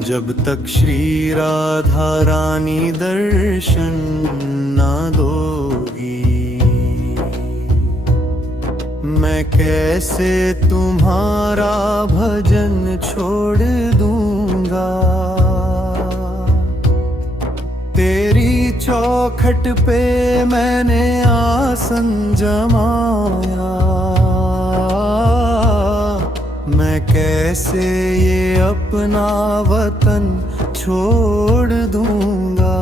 जब तक श्री राधा रानी दर्शन ना दोगी, मैं कैसे तुम्हारा भजन छोड़ दूंगा। तेरी चौखट पे मैंने आसन जमाया, मैं कैसे ये अपना वतन छोड़ दूंगा।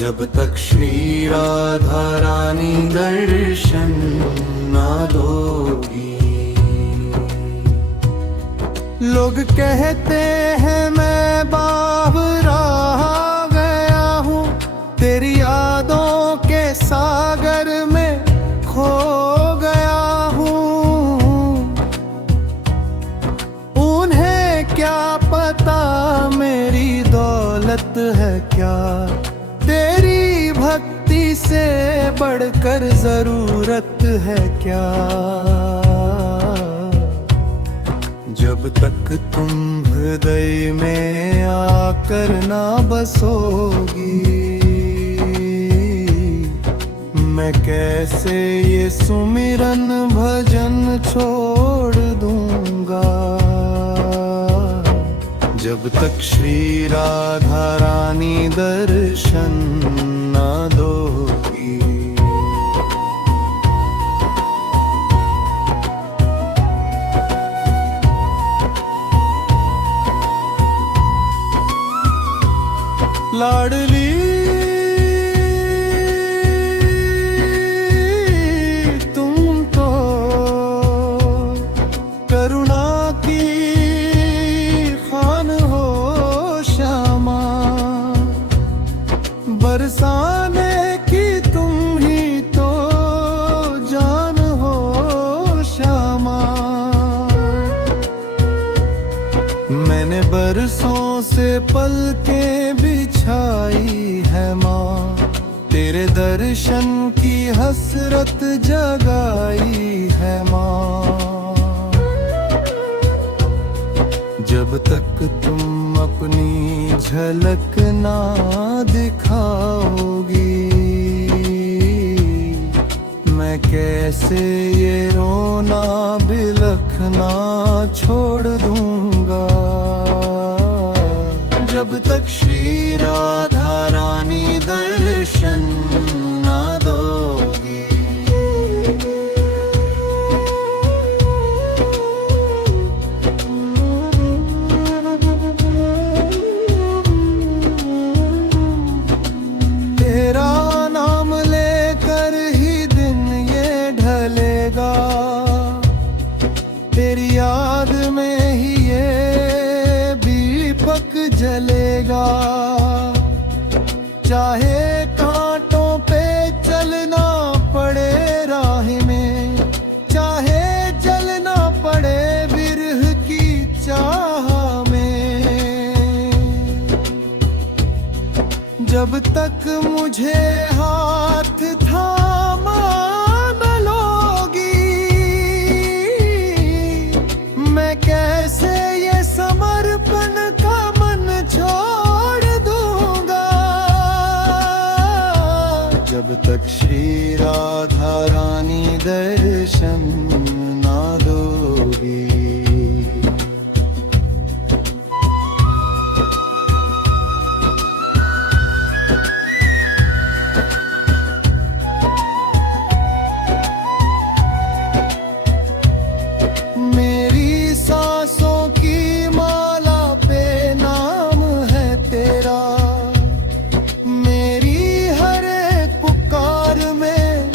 जब तक श्री राधा रानी दर्शन ना दोगी। लोग कहते हैं मैं बावरा गया हूँ, तेरी यादों के सागर में खो गया हूँ। उन्हें क्या पता मेरी दौलत है क्या, तेरी भक्ति से बढ़कर जरूरत है क्या। जब तक तुम हृदय में आकर ना बसोगी, मैं कैसे ये सुमिरन भजन छोड़ दूंगा। जब तक श्री राधा रानी दर्शन ना दोगी। लाडली तुम तो करुणा की खान हो श्यामा, बरसाने की तुम ही तो जान हो श्यामा। मैंने बरसों से पलकें बिछाई है माँ, तेरे दर्शन की हसरत जगाई है माँ। जब तक तुम अपनी झलक ना दिखाओगी, मैं कैसे ये रोना बिलखना छोड़ दूंगा। जब तक श्री राधा रानी दर्शन ना दोगी। तेरा नाम लेकर ही दिन ये ढलेगा, तेरी याद में ही ये दीपक जलेगा। चाहे कांटों पे चलना पड़े राह में, चाहे जलना पड़े विरह की चाह में। जब तक मुझे हाथ थामा न लोगी, मैं कैसे ये समर्पण का मन छोड़ दूंगा। जब तक श्री राधा रानी दर्शन ना दोगी। मेरी सांसों की माला पे नाम है तेरा, मेरी हर एक पुकार में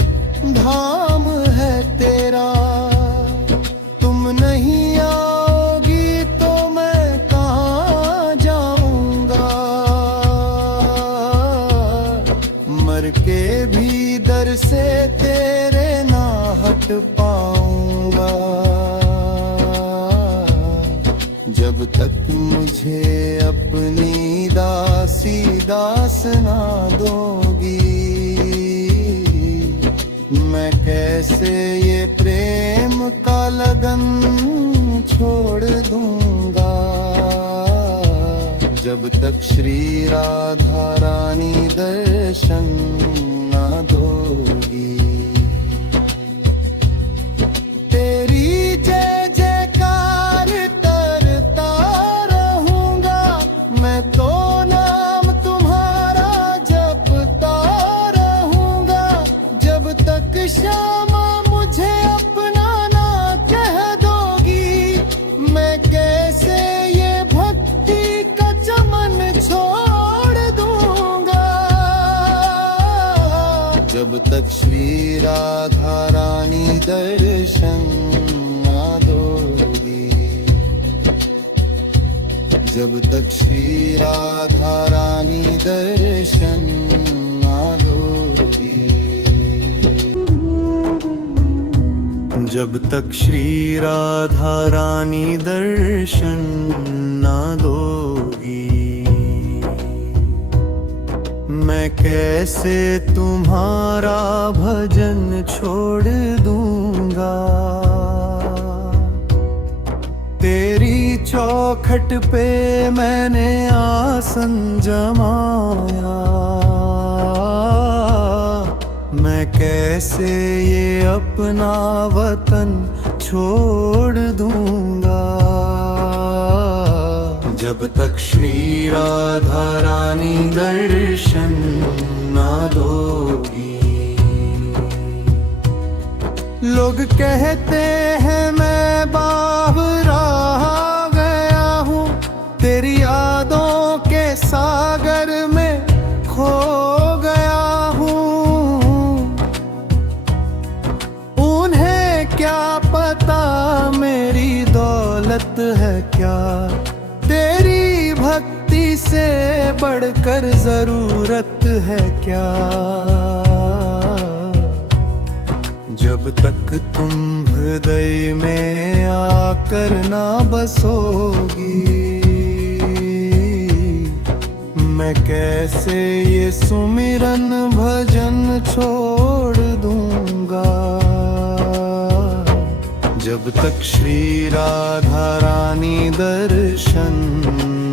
धाम है तेरा। तुम नहीं आओगी तो मैं कहाँ जाऊंगा, मर के भी दर से तेरे ना हट पाऊंगा। जब तक मुझे अपनी दासी दास ना दोगी, मैं कैसे ये प्रेम का लगन छोड़ दूंगा। जब तक श्री राधा रानी दर्शन ना दोगी। तेरी जय जयकार करता रहूंगा, मैं तो नाम तुम्हारा जपता रहूंगा। जब तक श्यामा मुझे अपना ना कह दोगी, मैं कैसे ये भक्ति का चमन छोड़ दूंगा। जब तक श्री राधा रानी दर्शन ना दोगी, जब तक श्री राधा रानी दर्शन ना दोगी। जब तक श्री राधा रानी दर्शन ना दोगी, मैं कैसे तुम्हारा भजन छोड़ दूंगा। तेरी चौखट पे मैंने आसन जमाया, मैं कैसे ये अपना वतन छोड़ दूंगा। जब तक श्री राधा रानी दर्शन ना दोगी। लोग कहते हैं मैं बावरा गया हूँ, तेरी यादों के सागर में खो गया हूँ। उन्हें क्या पता मेरी दौलत है क्या, तेरी भक्ति से बढ़कर जरूरत है क्या। जब तक तुम हृदय में आकर ना बसोगी, मैं कैसे ये सुमिरन भजन छोड़ दूंगा। जब तक श्री राधा रानी दर्शन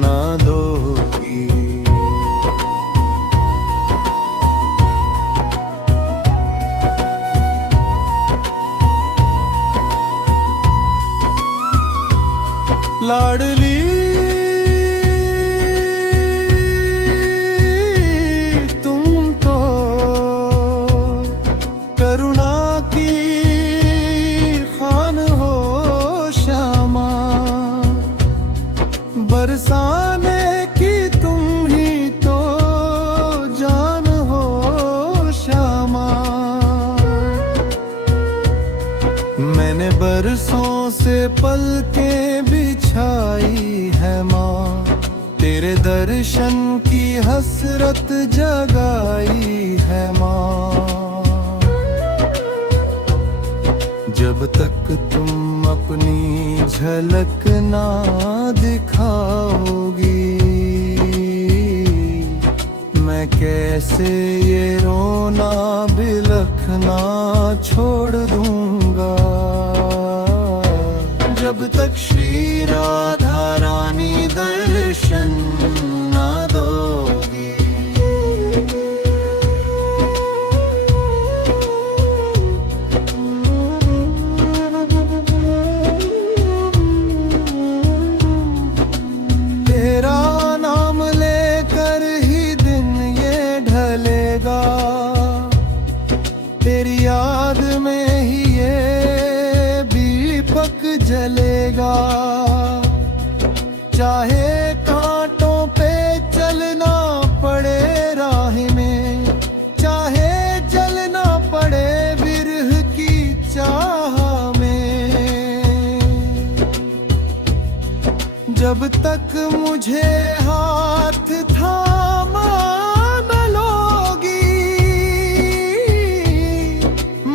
ना दोगी। लाडली तुम तो करुणा की खान हो श्यामा, बरसाने की तुम ही तो जान हो श्यामा। मैंने बरसों से पलकें बिछाई है माँ, तेरे दर्शन की हसरत जगाई है माँ। जब तक तुम अपनी झलक ना दिखाओगी, मैं कैसे ये रोना बिलखना छोड़ दूंगा। जब तक श्री राधा रानी दर्शन ना दोगी। तेरा नाम लेकर ही दिन ये ढलेगा, तेरी याद में ही ये दीपक जलेगा। चाहे कांटों पे चलना पड़े राह में, चाहे जलना पड़े विरह की चाह में। जब तक मुझे हाथ थामा न लोगी,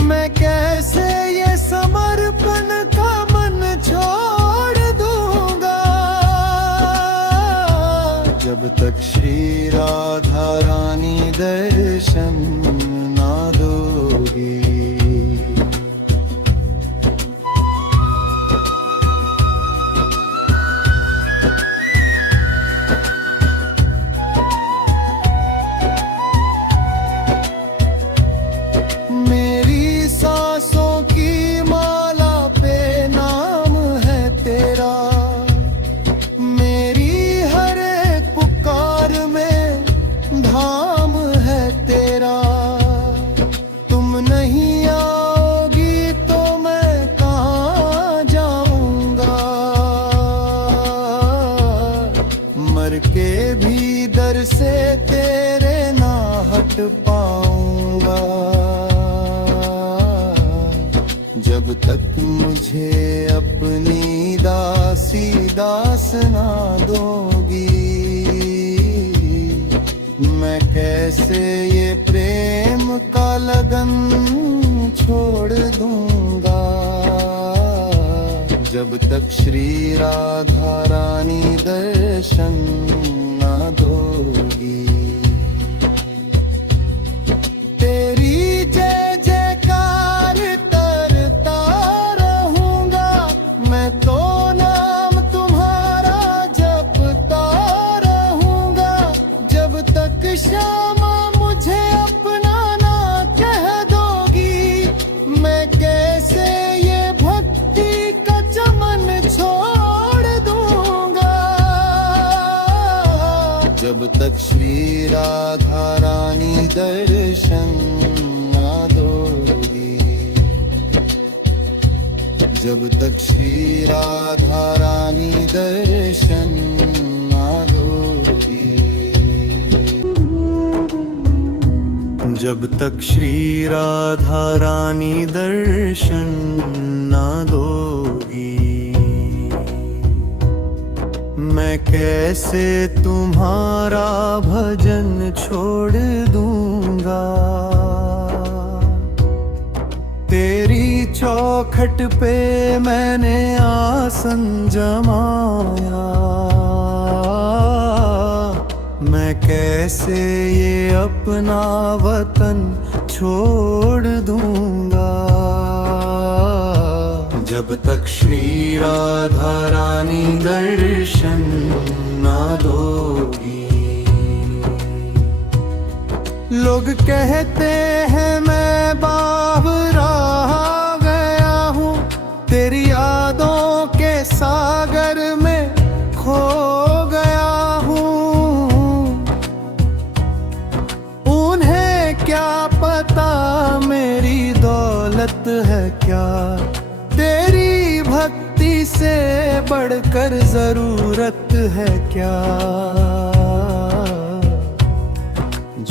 मैं कैसे ये समर्पण का मन छोड़ दूंगा। जब तक श्री राधा रानी दर्शन ना दोगी। के भी दर से तेरे ना हट पाऊंगा। जब तक मुझे अपनी दासी दास ना दोगी, मैं कैसे ये प्रेम का लगन छोड़ दूंगा। जब तक श्री राधा रानी दर्शन ना दोगी। तेरी जय जयकार करता रहूंगा, मैं तो नाम तुम्हारा जपता रहूंगा। जब तक श्यामा मुझे अपना ना कह दोगी, मैं कैसे ये भक्ति का चमन छोड़ दूंगा। जब तक श्री राधा रानी दर्शन ना दोगी, जब तक श्री राधा रानी दर्शन ना दोगी। जब तक श्री राधा रानी दर्शन ना दोगी, मैं कैसे तुम्हारा भजन छोड़ दूंगा। तेरी चौखट पे मैंने आसन जमाया, मैं कैसे ये अपना वतन छोड़ दूंगा। जब तक श्री राधा रानी दर्शन ना दोगी। लोग कहते हैं मैं बावरा गया हूँ, तेरी यादों के सागर में खो गया हूँ। उन्हें क्या पता मेरी दौलत है क्या, तेरी भक्ति से बढ़कर जरूरत है क्या।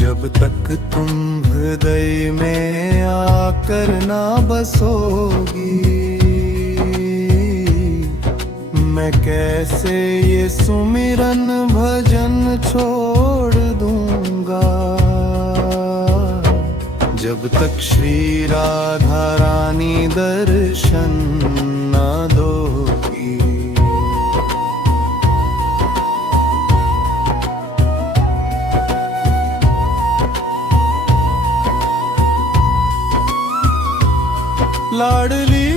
जब तक तुम हृदय में आकर ना बसोगी, मैं कैसे ये सुमिरन भजन छोड़ दूंगा। जब तक श्री राधा रानी दर्शन ना दोगी। लाडली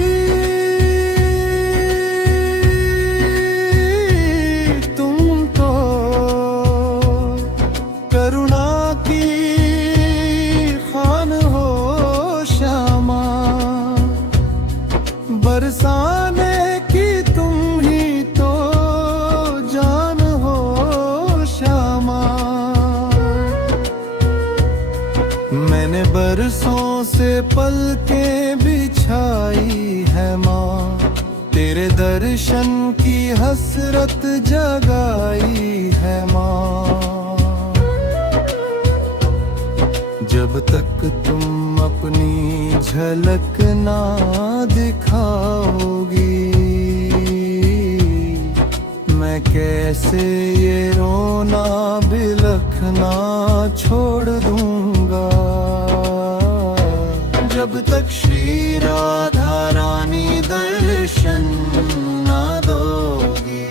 तुम तो करुणा की खान हो श्यामा, बरसाने की तुम ही तो जान हो श्यामा। मैंने बरसों से पलकें बिछाई है माँ, तेरे दर्शन की हसरत जगाई है माँ। जब तक तुम अपनी झलक ना दिखाओगी, मैं कैसे ये रोना बिलखना छोड़ दूंगा। जब तक श्री राधा रानी दर्शन ना दोगी।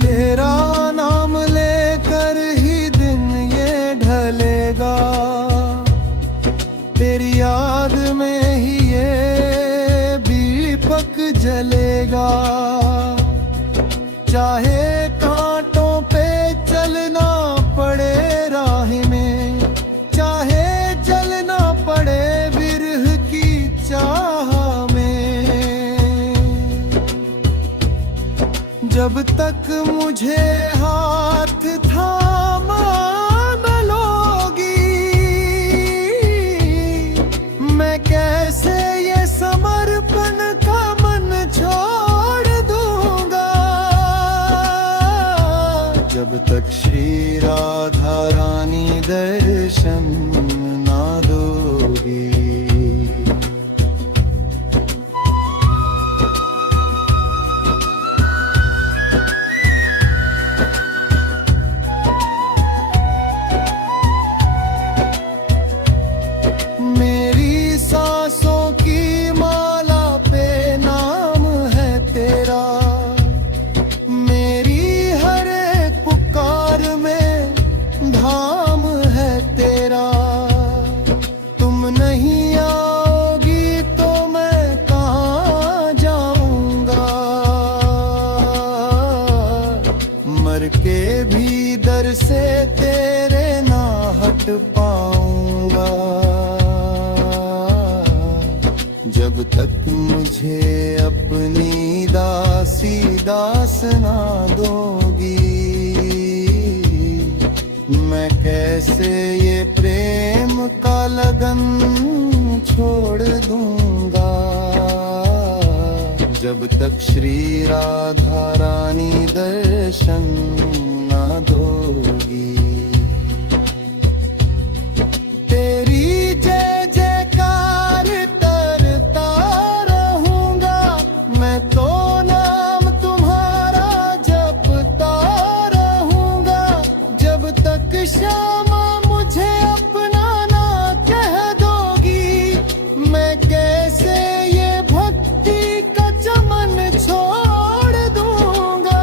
तेरा नाम लेकर ही दिन ये ढलेगा, तेरी याद में ही ये दीपक जलेगा। चाहे कांटों पे चलना पड़े राह में, चाहे जलना पड़े विरह की चाह में। जब तक मुझे हाथ थामा न लोगी, राधा रानी दर्शन ना दोगी। मेरी सांसों की माला पे नाम है तेरा, मेरी हर एक पुकार में धाम है तेरा। तुम नहीं आओगी तो मैं कहाँ जाऊंगा, मर के भी दर से तेरे ना हट पाऊंगा। जब तक मुझे अपनी दासी दास ना दोगी, मैं कैसे ये प्रेम का लगन छोड़ दूंगा। जब तक श्री राधा रानी दर्शन ना दोगी। तेरी जय जयकार करता रहूंगा, मैं तो नाम तुम्हारा जपता रहूंगा। जब तक श्यामा मुझे अपना ना कह दोगी, मैं कैसे ये भक्ति का चमन छोड़ दूंगा।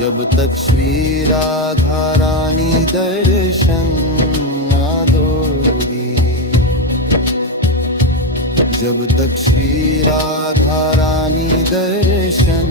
जब तक श्री राधा रानी दर्शन ना दोगी, जब तक श्री राधा रानी दर्शन